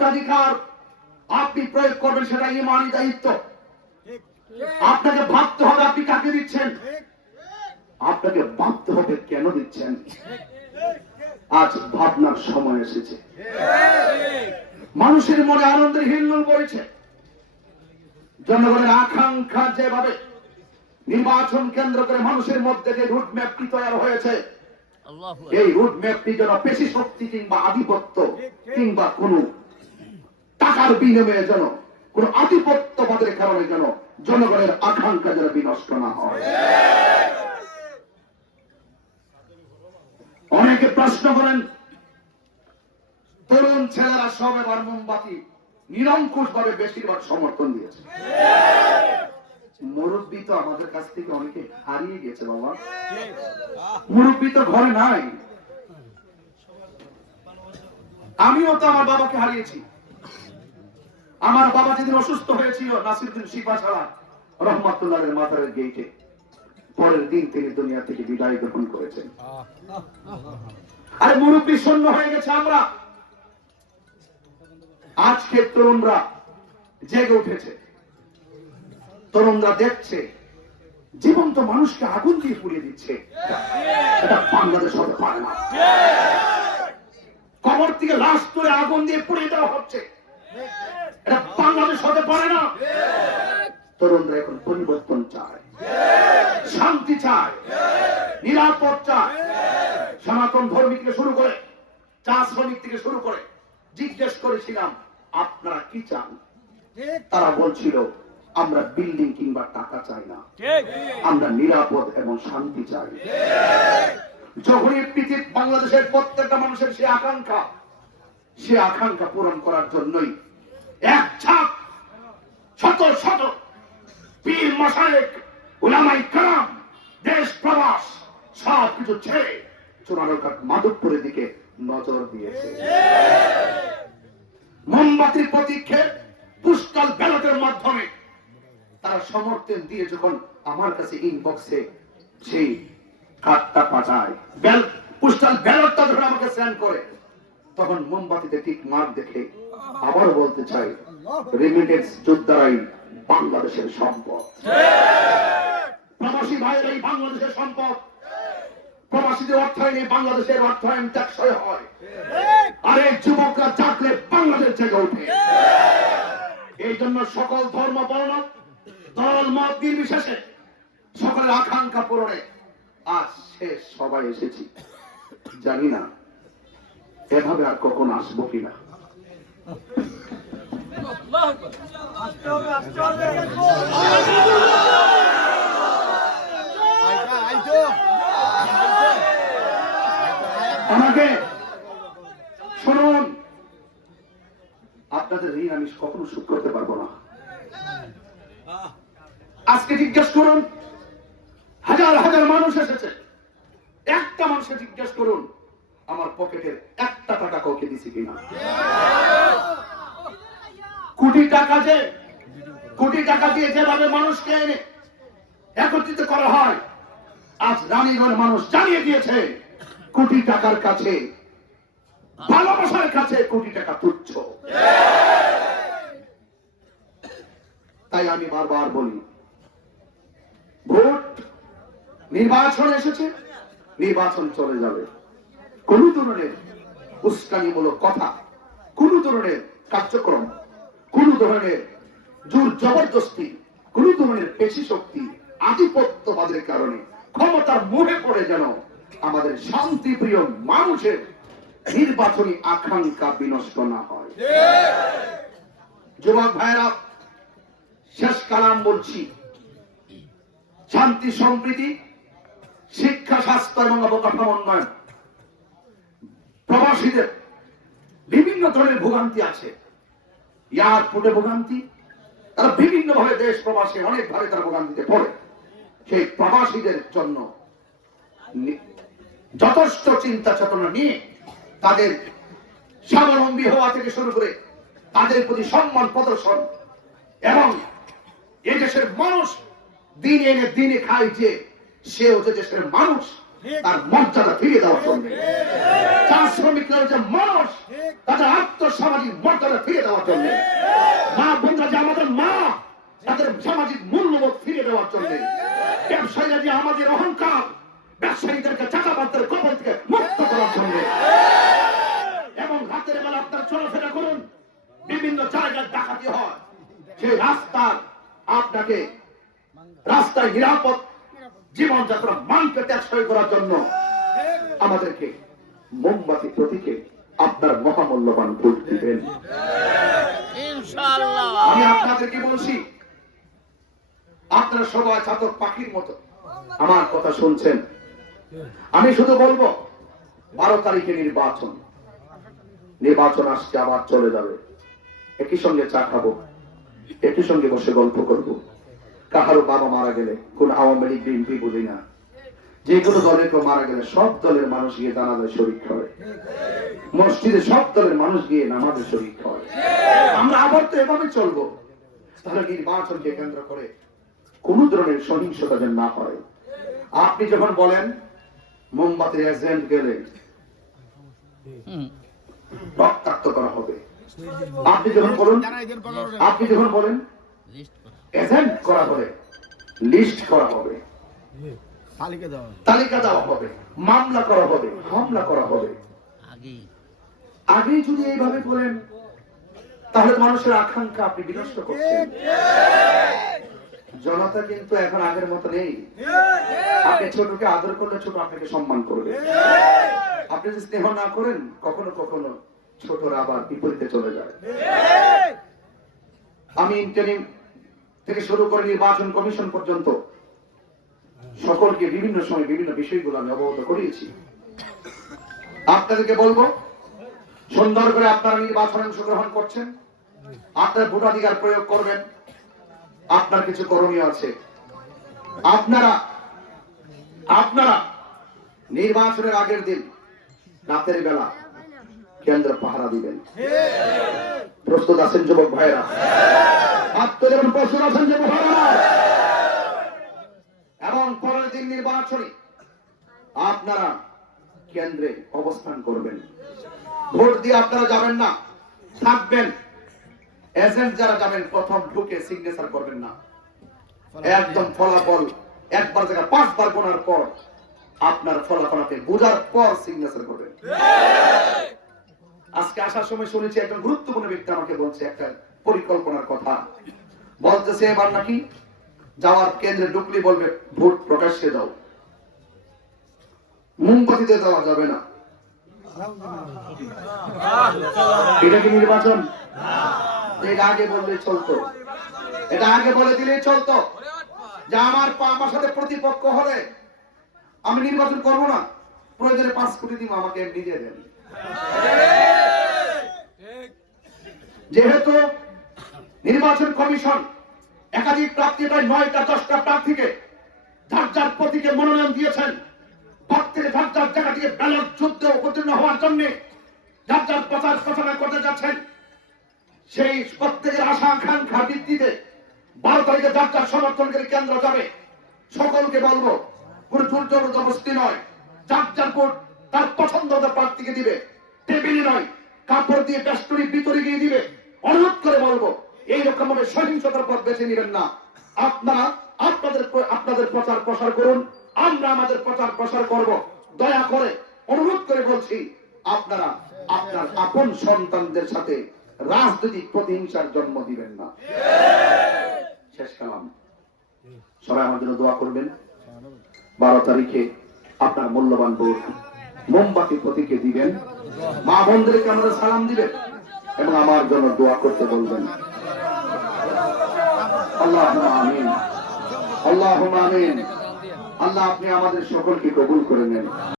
ভোটাধিকার আপনি প্রয়োগ করবেন সেটা ইমানি দায়িত্ব। আপনাকে ভাবতে হবে আপনি কাকে দিচ্ছেন? আপনাকে ভাবতে হবে কেন দিচ্ছেন? আজ ভাবনার সময় এসেছে। মানুষের মনে আনন্দের হিল্লোল পড়েছে জনগণের আকাঙ্ক্ষা যেভাবে নির্বাচন কেন্দ্র করে মানুষের মধ্যে যে রুট ম্যাপটি তৈরি হয়েছে এই রুট ম্যাপটি যেন পেশি শক্তি কিংবা আধিপত্য কিংবা কোন টাকার বিনিময়ে যেন কোন আধিপত্যবাদের কারণে যেন জনগণের আকাঙ্ক্ষা যেন বিনষ্ট না হয়। অনেকে প্রশ্ন করেন, তরুণ ছেলেরা সব এবার মোমবাতি নিরঙ্কুশ ভাবে বেশিরভাগ সমর্থন দিয়েছে। মুরব্বী তো আমাদের কাছ থেকে অনেকে হারিয়ে গেছে বাবা। মুরব্বী তো ঘরে নাই। আমিও তো আমার বাবাকে হারিয়েছি। আমার বাবা যেদিন অসুস্থ হয়েছিল, নাসিরুদ্দিন শিপা ছাড়া রহমতুল্লাহের মাথারের গেইটে পরের দিন তিনি দুনিয়া থেকে বিদায় গ্রহণ করেছেন। আরে মুরব্বী, শূন্য হয়ে গেছে আমরা। আজকে তরুণরা জেগে উঠেছে। তরুণরা দেখছে, জীবন্ত মানুষকে আগুন দিয়ে পুড়িয়ে দিচ্ছে। এটা বাংলাদেশ হতে পারে না। কবর থেকে লাশ তুলে আগুন দিয়ে পুড়িয়ে দেওয়া হচ্ছে। বাংলাদেশ হতে পারে না। তরুণরা এখন পরিবর্তন চায়। শান্তি চায়। নিরাপদ চায়। সনাতন ধর্মী থেকে শুরু করে চা শ্রমিক থেকে শুরু করে জিজ্ঞেস করেছিলাম আপনারা কি চান? তারা বলছিল আমরা বিল্ডিং কিংবা টাকা চাই না। আমরা নিরাপদ এবং শান্তি চাই। যখনই পৃথিবী বাংলাদেশের প্রত্যেকটা মানুষের সে আকাঙ্ক্ষা সে আকাঙ্ক্ষা পূরণ করার জন্যই এক ছাপ শত শত পীর মশায়েক উলামাই কালাম দেশ প্রবাস, সব কিছু ছেড়ে চোরারকাট মাধবপুরের দিকে নজর দিয়েছে। মোমবাতির প্রতীক্ষে পুষ্কাল ব্যালটের মাধ্যমে তারা সমর্থন দিয়ে যখন আমার কাছে ইনবক্সে সেই কার্ডটা পাঠায় পুষ্টাল ব্যালটটা যখন আমাকে সেন্ড করে তখন মোমবাতিতে ঠিক মার্ক দেখে আবার বলতে চাই রেমিটেন্স যোদ্ধারাই বাংলাদেশের সম্পদ। প্রবাসী ভাইয়ের এই বাংলাদেশের সম্পদ। প্রবাসীদের অর্থায়নে বাংলাদেশের অর্থায়ন টেকসই হয়। আর এই যুবকরা জাগলে বাংলাদেশ জেগে ওঠে। এই জন্য সকল ধর্ম বর্ণ, দল, মত নির্বিশেষে সকলের আকাঙ্ক্ষা পূরণে আজ শেষ সবাই এসেছি। জানি না এভাবে আর কখন আসব কিনা আমাকে শুনুন। আপনাদের ঋণ আমি কখনো সুখ করতে পারব না। আজকে জিজ্ঞেস করুন, হাজার হাজার মানুষ এসেছে। একটা মানুষকে জিজ্ঞেস করুন আমার পকেটের একটা টাকা কাউকে দিছি কিনা? কোটি টাকা যে কোটি টাকা দিয়ে যেভাবে মানুষকে এনে একত্রিত করা হয় আজ রানীগঞ্জ মানুষ জানিয়ে দিয়েছে কোটি টাকার কাছে ভালোবাসার কাছে কোটি টাকা তুচ্ছ। তাই আমি বারবার বলি ভোট নির্বাচন এসেছে নির্বাচন চলে যাবে। কোন ধরনের উস্কানিমূলক কথা, কোন ধরনের কার্যক্রম, কোন ধরনের জোর জবরদস্তি, কোন ধরনের পেশি শক্তি, আধিপত্যবাদের কারণে ক্ষমতার মুখে পড়ে যেন আমাদের শান্তিপ্রিয় মানুষের নির্বাচনী আকাঙ্ক্ষা বিনষ্ট না হয়। যুবক ভাইরা শেষ কালাম বলছি। শান্তি সম্প্রীতি শিক্ষা, স্বাস্থ্য এবং অবকাঠামো উন্নয়ন প্রবাসীদের বিভিন্ন ধরনের ভোগান্তি আছে। এয়ারপোর্টে ভোগান্তি। তারা বিভিন্ন ভাবে দেশ প্রবাসে অনেক ভাবে তারা ভোগান্তিতে পড়ে। সেই প্রবাসীদের জন্য যথেষ্ট চিন্তা চেতনা নিয়ে তাদের স্বাবলম্বী হওয়া থেকে শুরু করে তাদের প্রতি সম্মান প্রদর্শন এবং এ দেশের মানুষ দিন এনে দিনে খায় যে সেও যে দেশের মানুষ তার মর্যাদা ফিরিয়ে দেওয়ার জন্য। চা শ্রমিকরা যে মানুষ তাদের আত্মসামাজিক মর্যাদা ফিরিয়ে দেওয়ার জন্য। মা বোনরা যে আমাদের মা তাদের সামাজিক মূল্যবোধ ফিরিয়ে দেওয়ার জন্য। ব্যবসায়ীরা যে আমাদের অহংকার ব্যবসায়ীদেরকে চাকাবাদের কবল থেকে মুক্ত করার জন্য। এবং রাতের বেলা আপনারা চলাফেরা করুন বিভিন্ন জায়গায় ডাকাতি হয়। সেই রাস্তার আপনাকে রাস্তায় নিরাপদ জীবনযাত্রা মানকে ত্যাগসই করার জন্য আমাদেরকে মোমবাতি প্রতীকে আপনার মহামূল্যবান ভোট দিবেন। আমি আপনাদেরকে বলছি? আপনারা সবাই চাতক পাখির মতো আমার কথা শুনছেন। আমি শুধু বলব বারো তারিখে নির্বাচন। নির্বাচন আসছে আবার চলে যাবে। একই সঙ্গে চা খাব একই সঙ্গে বসে গল্প করব। কাহারও বাবা মারা গেলে কোন আওয়ামী লীগ বিএনপি বুঝি না। যে কোনো দলের কেউ মারা গেলে সব দলের মানুষ গিয়ে জানাজায় শরিক হয়। মসজিদে সব দলের মানুষ গিয়ে নামাজে শরিক হয়। আমরা আবার তো এভাবে চলবো। তাহলে নির্বাচনকে কেন্দ্র করে কোন ধরনের সহিংসতা যেন না হয়। আপনি যখন বলেন মোমবাতির এজেন্ট গেলে রক্তাক্ত করা হবে। আপনি যখন বলুন আপনি যখন বলেন এজেন্ট করা হবে লিস্ট করা হবে তালিকা দাও তালিকা দেওয়া হবে মামলা করা হবে হামলা করা হবে। আগেই আগে যদি এইভাবে বলেন তাহলে মানুষের আকাঙ্ক্ষা আপনি বিনষ্ট করছেন। জনতা কিন্তু এখন আগের মতো নেই। আপনি ছোটকে আদর করলে ছোট আপনাকে সম্মান করবে। আপনি যদি স্নেহ না করেন কখনো কখনো ছোটরা আবার বিপরীতে চলে যায়। আমি ইন্টারিম থেকে শুরু করে নির্বাচন কমিশন পর্যন্ত সকলকে বিভিন্ন সময় বিভিন্ন বিষয়গুলো আমি অবগত করিয়েছি। আপনাদেরকে বলব, সুন্দর করে আপনারা নির্বাচনে অংশগ্রহণ করছেন। আপনার ভোটাধিকার প্রয়োগ করবেন। আপনার কিছু করণীয় আছে। আপনারা আপনারা নির্বাচনের আগের দিন রাতের বেলা কেন্দ্র পাহারা দিবেন। প্রস্তুত আছেন যুবক ভাইরা প্রস্তুত আছেন যুবক এবং পরের দিন নির্বাচনে আপনারা কেন্দ্রে অবস্থান করবেন। ভোট দিয়ে আপনারা যাবেন না, থাকবেন। এজেন্ট যারা যাবেন, প্রথম ঢুকে সিগনেচার করবেন না। একদম ফলাফল, একবার জায়গা, পাঁচবার পর আপনার ফলাফলাতে বোঝার পর সিগনেচার করবেন। আজকে আসার সময় শুনেছি একজন গুরুত্বপূর্ণ ব্যক্তি আমাকে বলছে একটা পরিকল্পনার কথা। বলতেছে এবার নাকি যাওয়ার কেন্দ্রে ঢুকলে বলবে, ভোট প্রকাশ্যে দাও। মোমবাতিতে দেওয়া যাবে না। এটা কি নির্বাচন? এটা আগে বললে চলতো। এটা আগে বলে দিলেই চলতো। যে আমার আমার সাথে প্রতিপক্ষ হলে আমি নির্বাচন করব না। প্রয়োজনে পাঁচ কোটি দিব আমাকে এমনি দিয়ে দেন। যেহেতু নির্বাচন কমিশন একাধিক প্রার্থী, প্রায় নয়টা, দশটা প্রার্থীকে যার যার প্রতীকে মনোনয়ন দিয়েছেন প্রত্যেকে যার যার জায়গা থেকে ব্যালট যুদ্ধে অবতীর্ণ হওয়ার জন্য যার যার প্রচার প্রচারণা করতে যাচ্ছেন, সেই প্রত্যেকের আশা আকাঙ্ক্ষার ভিত্তিতে বারো তারিখে যার যার সমর্থনকারী কেন্দ্র যাবে, সকলকে বলব, কোন জোর জবরদস্তি নয়। যার যার ভোট তার পছন্দ মতো প্রার্থীকে দিবে। টেবিলে নয়, কাপড় দিয়ে বেষ্টনী ভিতরে গিয়ে দিবে। অনুরোধ করে বলব, এইরকম ভাবে সহিংসতার পথ বেছে নেবেন না। আপনারা আপনাদের আপনাদের প্রচার প্রসার করুন, আমরা আমাদের প্রচার প্রসার করব। দয়া করে অনুরোধ করে বলছি, আপনারা আপনার আপন সন্তানদের সাথে রাজনৈতিক প্রতিহিংসার জন্ম দিবেন না। শেষ কালাম সবাই আমার জন্য দোয়া করবেন। বারো তারিখে আপনার মূল্যবান ভোট মোমবাতি প্রতীকে দিবেন, মা বোনদেরকে আমরা সালাম দিবেন এবং আমার জন্য দোয়া করতে বলবেন। আল্লাহ আল্লাহ আমিন। আল্লাহ আপনি আমাদের সকলকে কবুল করে নেন।